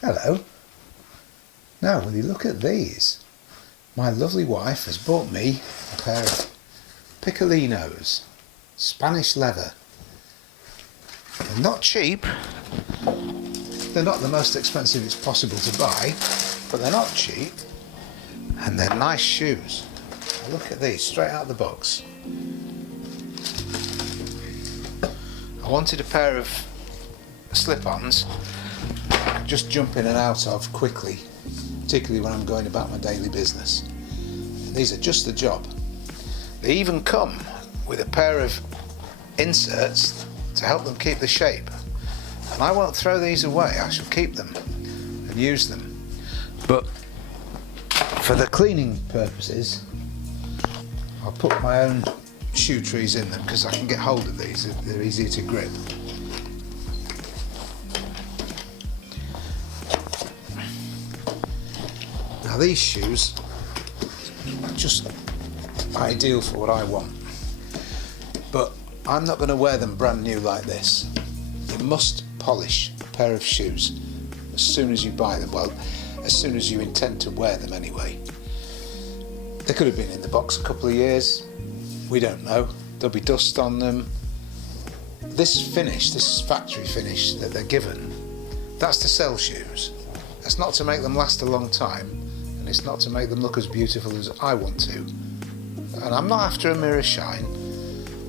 Hello. Now will you look at these? My lovely wife has bought me a pair of Pikolinos, Spanish leather. They're not cheap. They're not the most expensive it's possible to buy, but they're not cheap. And they're nice shoes. Look at these, straight out of the box. I wanted a pair of slip-ons just jump in and out of quickly, particularly when I'm going about my daily business. And these are just the job. They even come with a pair of inserts to help them keep the shape. And I won't throw these away, I shall keep them and use them. But for the cleaning purposes, I'll put my own shoe trees in them because I can get hold of these, they're easier to grip. Now these shoes are just ideal for what I want, but I'm not going to wear them brand new like this. You must polish a pair of shoes as soon as you buy them, well, as soon as you intend to wear them anyway. They could have been in the box a couple of years, we don't know. There'll be dust on them. This finish, this factory finish that they're given, that's to sell shoes. That's not to make them last a long time, and it's not to make them look as beautiful as I want to. And I'm not after a mirror shine.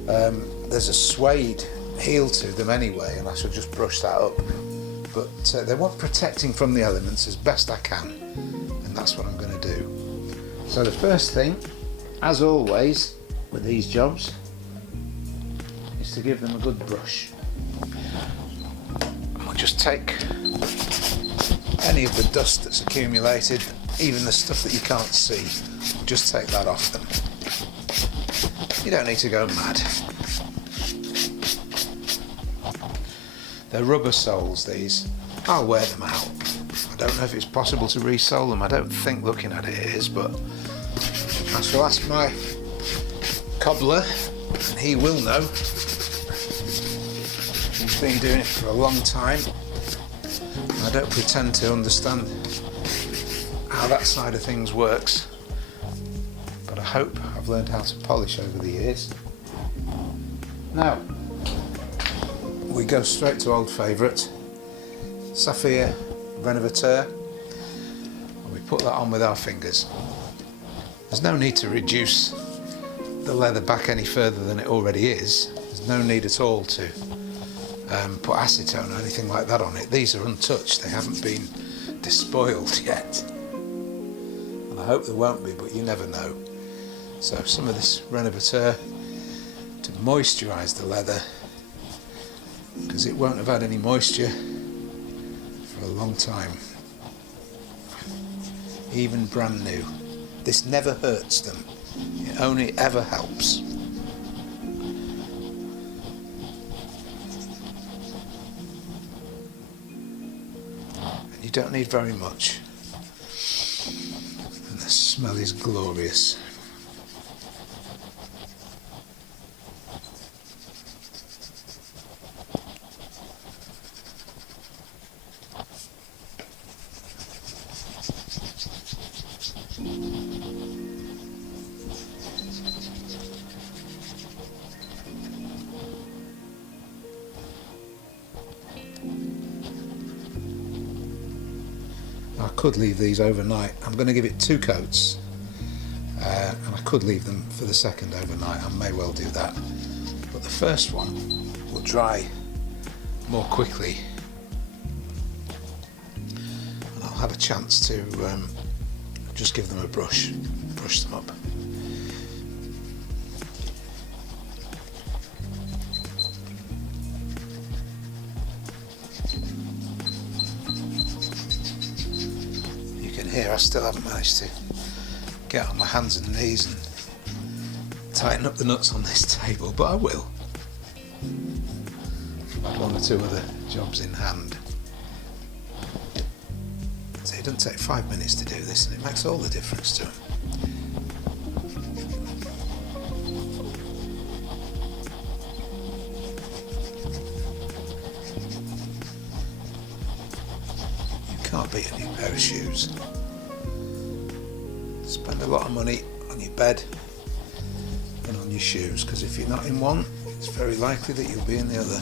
There's a suede heel to them anyway, and I shall just brush that up. But they want protecting from the elements as best I can, and that's what I'm going to do. So the first thing, as always with these jobs, is to give them a good brush. And we'll just take any of the dust that's accumulated, even the stuff that you can't see, just take that off them. You don't need to go mad. They're rubber soles, these. I'll wear them out. I don't know if it's possible to re-sole them. I don't think looking at it is, but I shall ask my cobbler, and he will know. He's been doing it for a long time. I don't pretend to understand how that side of things works, but I hope I've learned how to polish over the years. Now, we go straight to old favourite, Sapphire Renovateur, and we put that on with our fingers. There's no need to reduce the leather back any further than it already is. There's no need at all to put acetone or anything like that on it. These are untouched, they haven't been despoiled yet. And I hope there won't be, but you never know. So some of this Renovateur to moisturise the leather, because it won't have had any moisture for a long time. Even brand new. This never hurts them, it only ever helps. And you don't need very much. And the smell is glorious. I could leave these overnight. I'm going to give it 2 coats, and I could leave them for the second overnight. I may well do that, but the first one will dry more quickly, and I'll have a chance to just give them a brush them up. Here I still haven't managed to get on my hands and knees and tighten up the nuts on this table, but I will. I've had 1 or 2 other jobs in hand. So it doesn't take 5 minutes to do this, and it makes all the difference to them. You Can't beat a new pair of shoes. Spend a lot of money on your bed and on your shoes, because if you're not in one, it's very likely that you'll be in the other.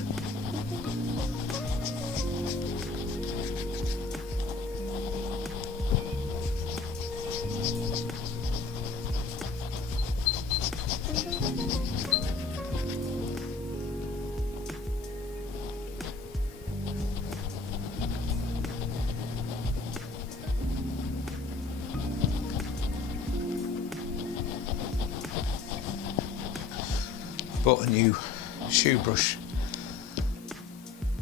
Bought a new shoe brush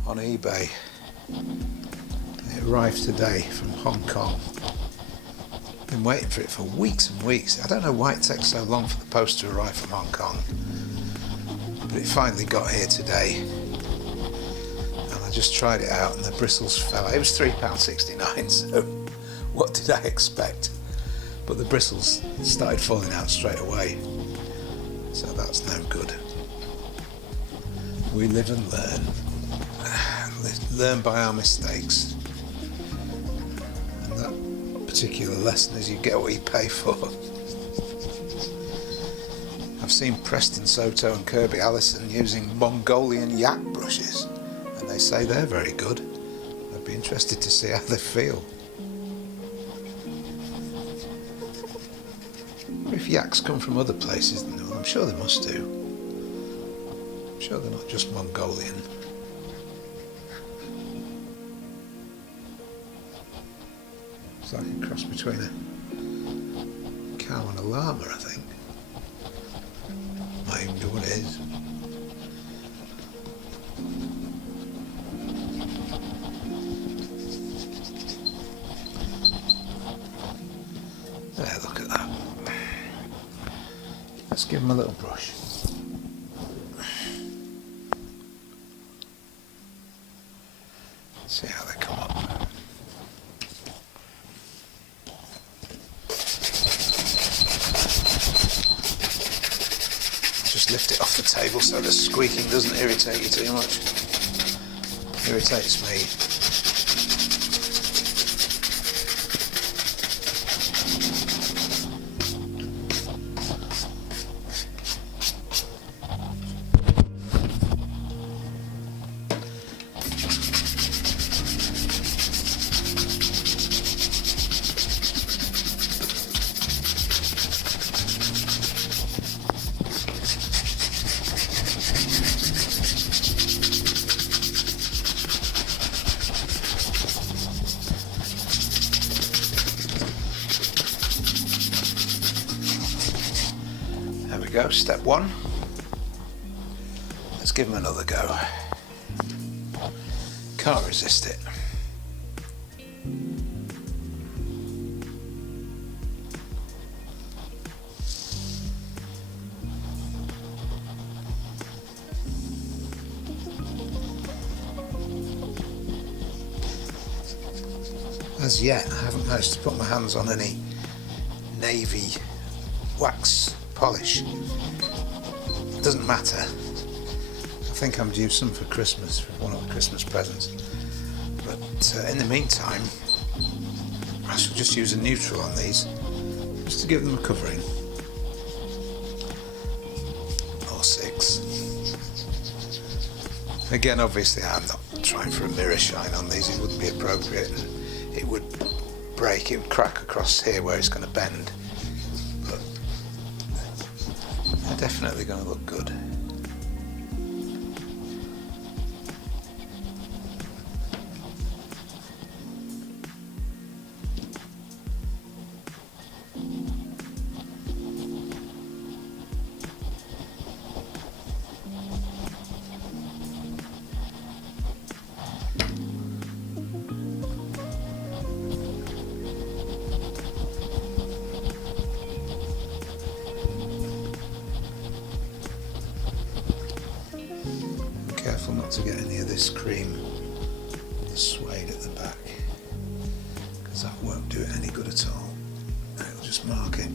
on eBay. It arrived today from Hong Kong. Been waiting for it for weeks and weeks. I don't know why it takes so long for the post to arrive from Hong Kong, but it finally got here today. And I just tried it out and the bristles fell. It was £3.69, so what did I expect? But the bristles started falling out straight away, so that's no good. We live and learn. Learn by our mistakes. And that particular lesson is you get what you pay for. I've seen Preston Soto and Kirby Allison using Mongolian yak brushes, and they say they're very good. I'd be interested to see how they feel. Or if yaks come from other places, I'm sure they must do. I'm sure they're not just Mongolian. It's like a cross between a cow and a llama, I think. Might even be what it is. There, look at that. Let's give them a little brush. See how they come up. Just lift it off the table so the squeaking doesn't irritate you too much. Irritates me. There we go, step one. Let's give them another go. Can't resist it. As yet, I haven't managed to put my hands on any navy wax polish. It doesn't matter. I think I'm due some for Christmas, for one of the Christmas presents. But in the meantime, I shall just use a neutral on these, just to give them a covering. Or 6. Again, obviously I'm not trying for a mirror shine on these, it wouldn't be appropriate. And it would break, it would crack across here where it's going to bend. But they're definitely going to look good. Careful not to get any of this cream on the suede at the back, because that won't do it any good at all. It'll just mark it.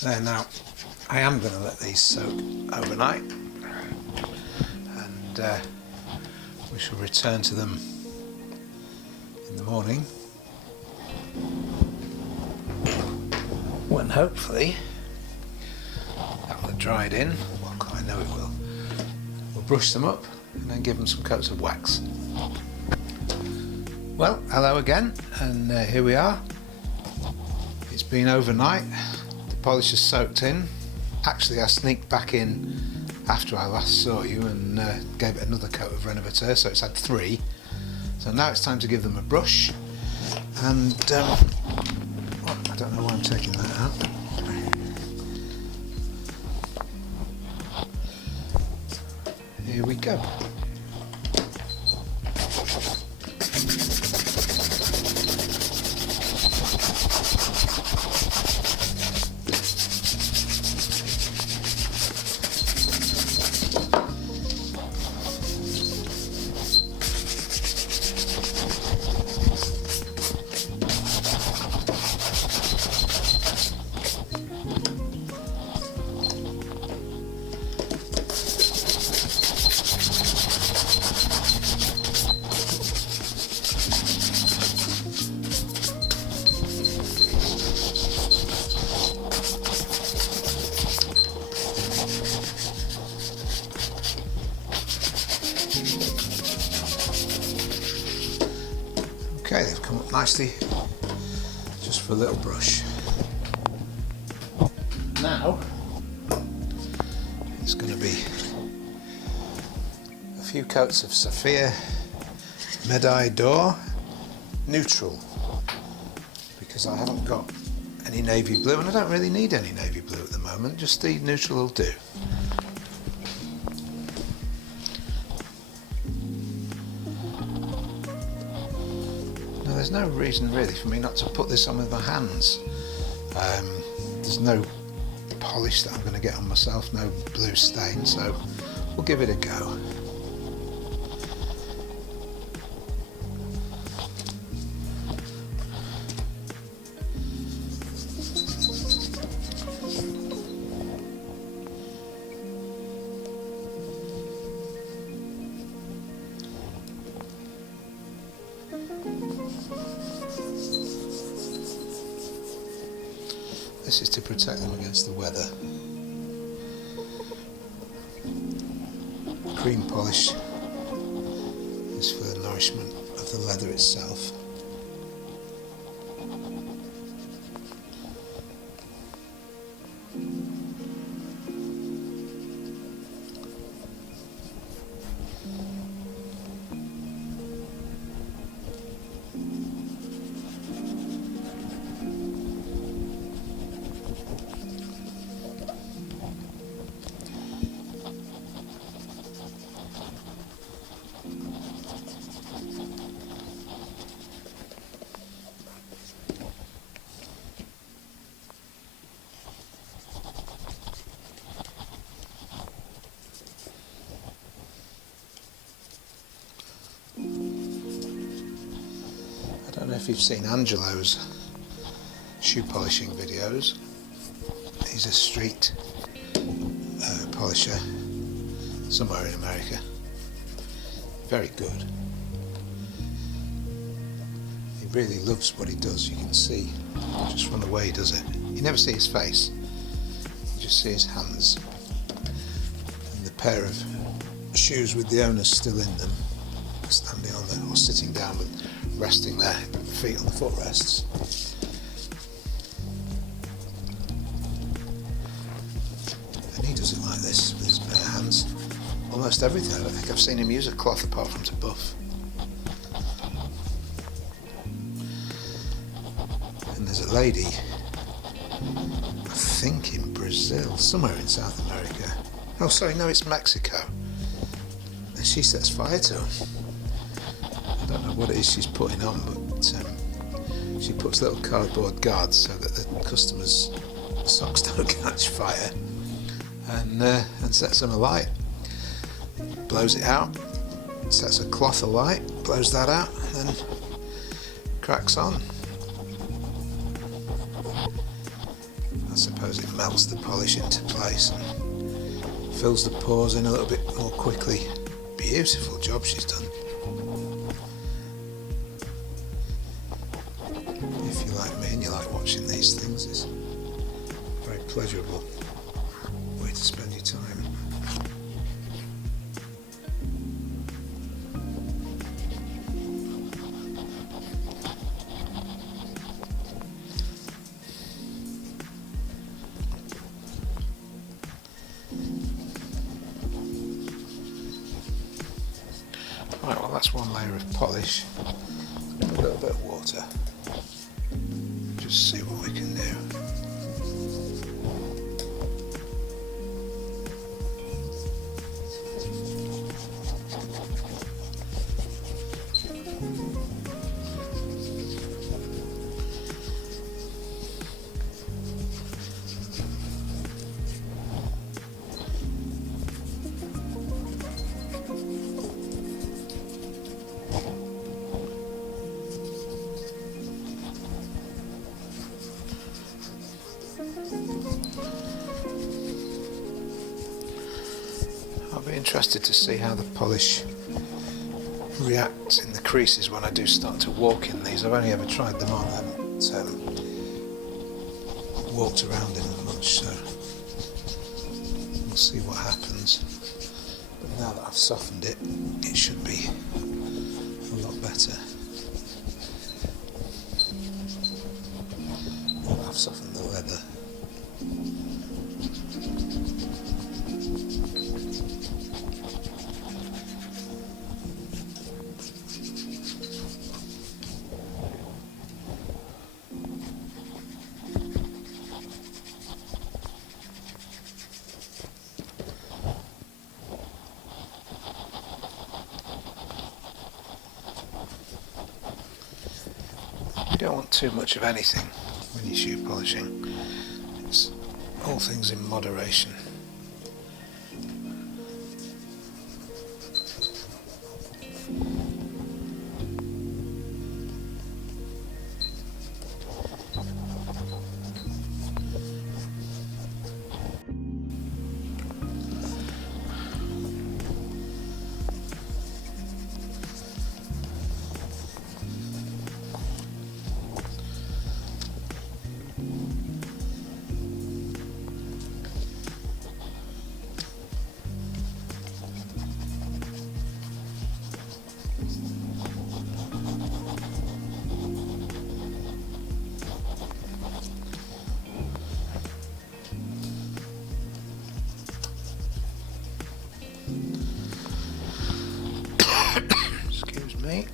There, now I am going to let these soak overnight, and we shall return to them in the morning when hopefully that will have dried in. Well, I know it will. We'll brush them up and then give them some coats of wax. Well, hello again, and here we are. It's been overnight. Polish is soaked in. Actually, I sneaked back in after I last saw you and gave it another coat of renovateur, so it's had 3. So now it's time to give them a brush, and I don't know why I'm taking that out. Here we go. Okay, they've come up nicely, just for a little brush. Now, it's going to be a few coats of Saphir Medaille d'Or Neutral, because I haven't got any navy blue, and I don't really need any navy blue at the moment, just the neutral will do. There's no reason really for me not to put this on with my hands. There's no polish that I'm going to get on myself, no blue stain, so we'll give it a go. This is to protect them against the weather. Cream polish is for the nourishment of the leather itself. I don't know if you've seen Angelo's shoe polishing videos. He's a street polisher somewhere in America. Very good. He really loves what he does, you can see just from the way he does it. You never see his face, you just see his hands and the pair of shoes with the owners still in them, standing on them or sitting down with resting their feet on the footrests. And he does it like this with his bare hands. Almost everything. I don't think I've seen him use a cloth apart from to buff. And there's a lady, I think in Brazil, somewhere in South America. Oh sorry, no, it's Mexico. And she sets fire to them. I don't know what it is she's putting on, but she puts little cardboard guards so that the customers' socks don't catch fire, and sets them alight. Blows it out, sets a cloth alight, blows that out, and then cracks on. I suppose it melts the polish into place and fills the pores in a little bit more quickly. Beautiful job she's done. If you're like me and you like watching these things, it's a very pleasurable way to spend your time. Right, well that's one layer of polish. A little bit of water. Just see what we can do. I'll be interested to see how the polish reacts in the creases when I do start to walk in these. I've only ever tried them on, I haven't walked around in them much, so we'll see what happens. But now that I've softened it, it should be a lot better. I've softened the leather. You don't want too much of anything when you're shoe polishing. It's all things in moderation. Excuse me.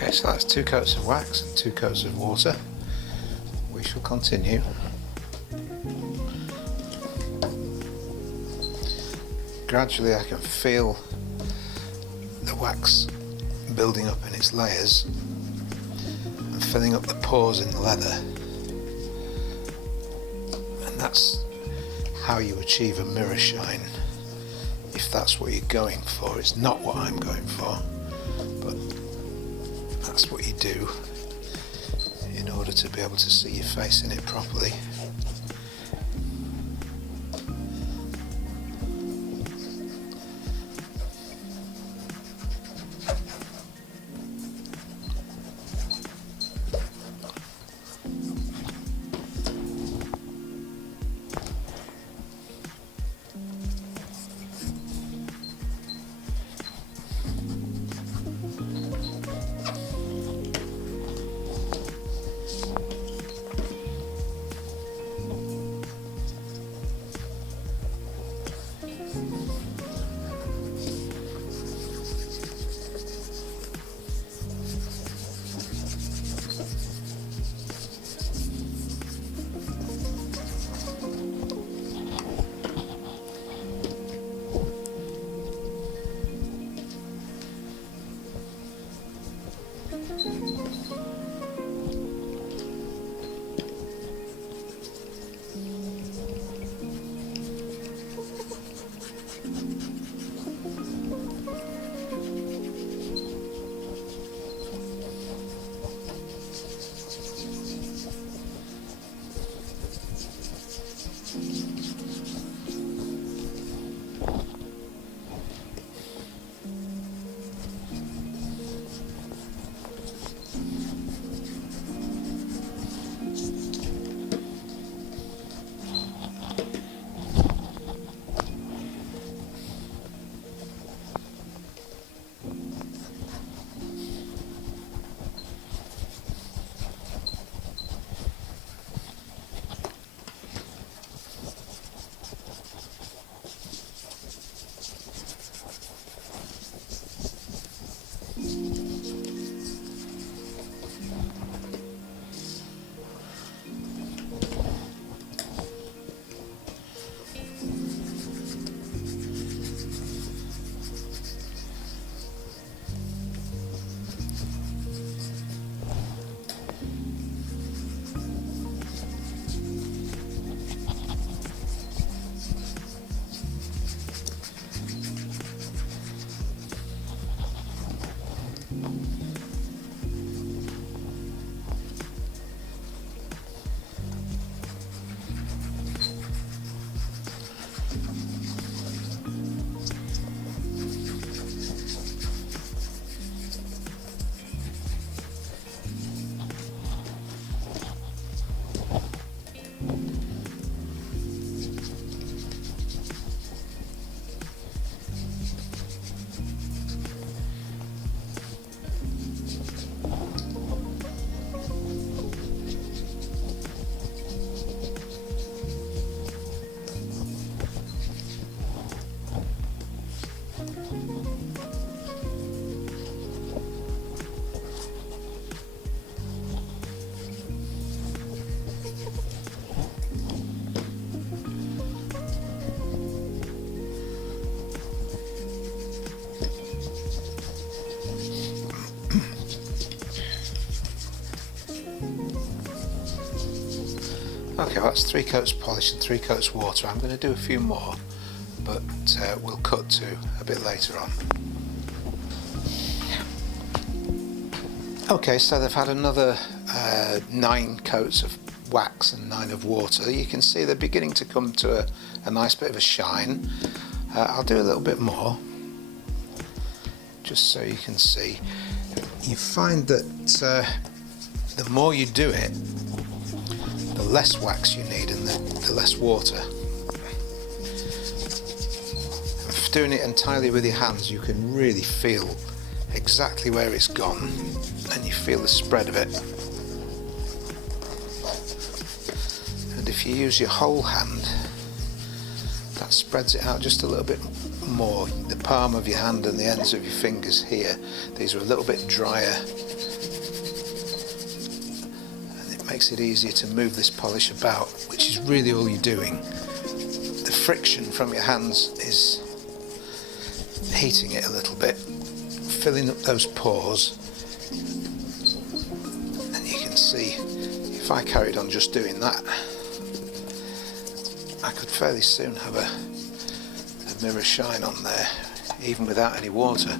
Okay, so that's 2 coats of wax and 2 coats of water. We shall continue. Gradually I can feel the wax building up in its layers and filling up the pores in the leather, and that's how you achieve a mirror shine, if that's what you're going for. It's not what I'm going for, but that's what you do in order to be able to see your face in it properly. Okay, well, that's 3 coats polish and 3 coats water. I'm going to do a few more, but we'll cut to a bit later on. Okay, so they've had another 9 coats of wax and 9 of water. You can see they're beginning to come to a nice bit of a shine. I'll do a little bit more, just so you can see. You find that the more you do it, the less wax you need and the less water. If doing it entirely with your hands, you can really feel exactly where it's gone, and you feel the spread of it. And if you use your whole hand, that spreads it out just a little bit more. The palm of your hand and the ends of your fingers here, these are a little bit drier, and it makes it easier to move this polish about, which is really all you're doing. The friction from your hands is heating it a little bit, filling up those pores, and you can see if I carried on just doing that, I could fairly soon have a mirror shine on there, even without any water.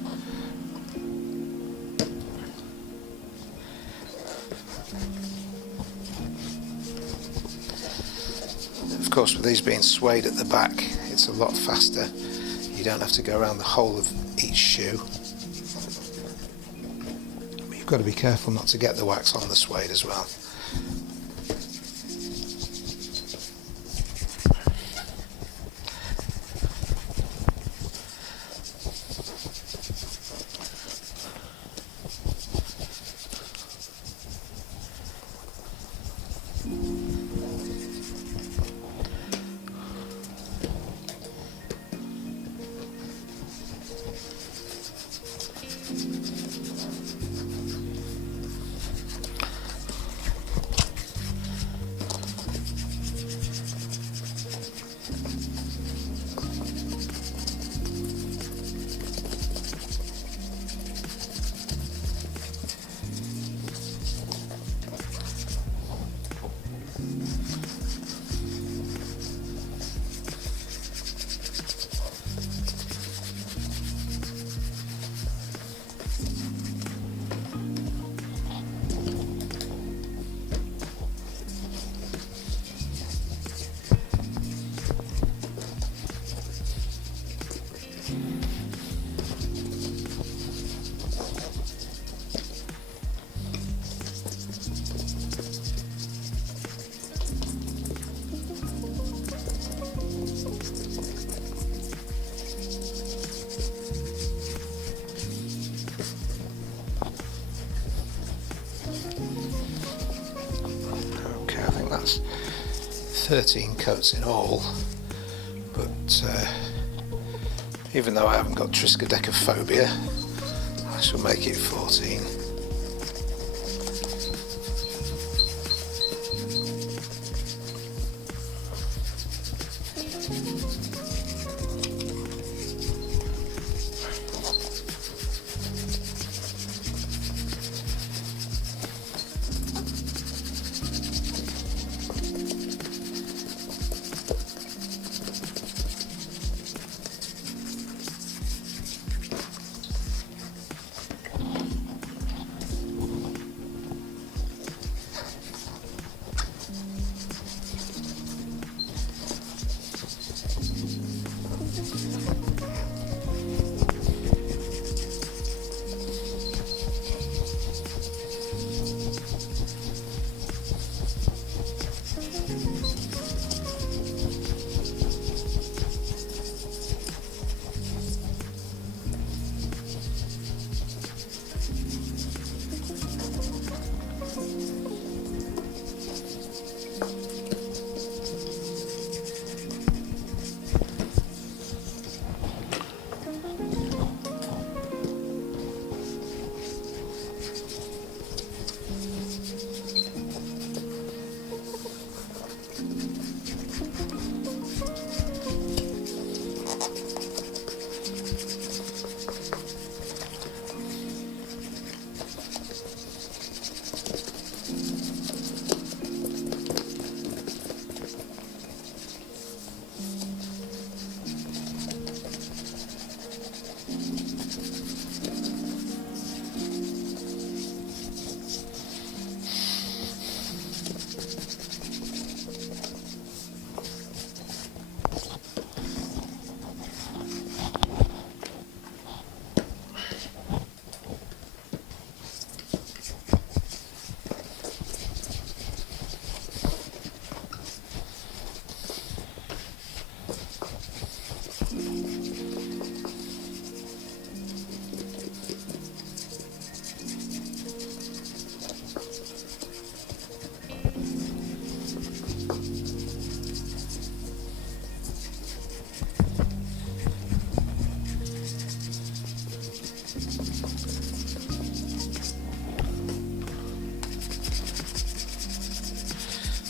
Of course, with these being suede at the back, it's a lot faster. You don't have to go around the whole of each shoe. But you've got to be careful not to get the wax on the suede as well. That's 13 coats in all, but even though I haven't got triskaidekaphobia, I shall make it 14.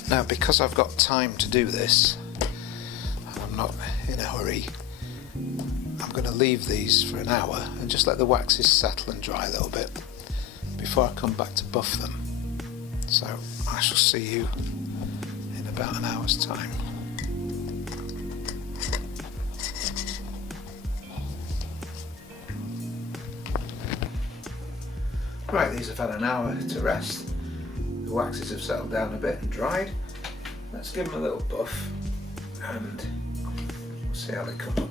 Now, because I've got time to do this, and I'm not in a hurry, I'm going to leave these for an hour and just let the waxes settle and dry a little bit before I come back to buff them. So I shall see you in about an hour's time. Right, these have had an hour to rest. The waxes have settled down a bit and dried. Let's give them a little buff and we'll see how they come up.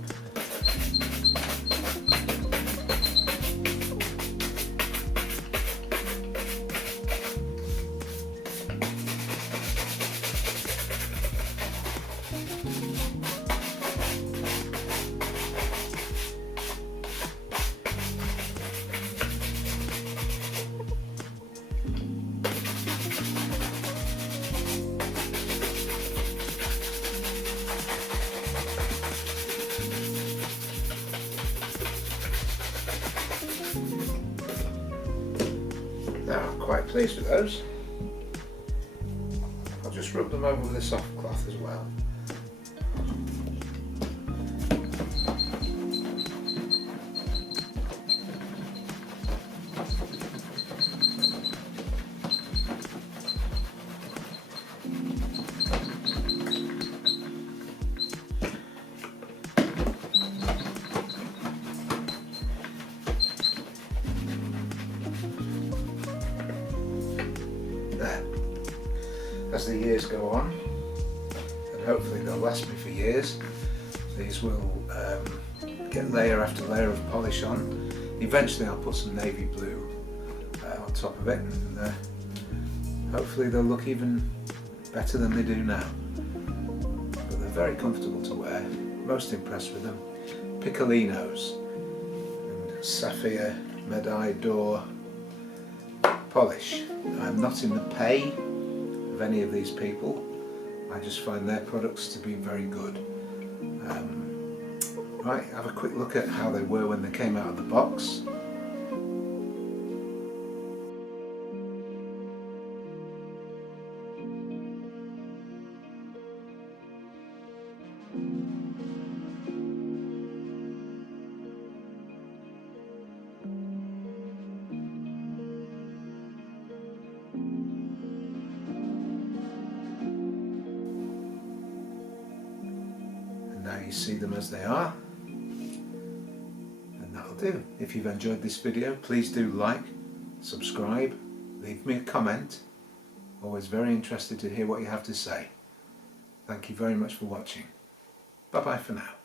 Now, I'm quite pleased with those. I'll just rub them over with a soft cloth as well. There. As the years go on, and hopefully they'll last me for years, these will get layer after layer of polish on. Eventually I'll put some navy blue on top of it, and hopefully they'll look even better than they do now. But they're very comfortable to wear. Most impressed with them. Pikolinos and sapphire medai door polish. I'm not in the pay of any of these people. I just find their products to be very good. Right, have a quick look at how they were when they came out of the box. Now you see them as they are, and that'll do. If you've enjoyed this video, please do like, subscribe, leave me a comment. Always very interested to hear what you have to say. Thank you very much for watching. Bye bye for now.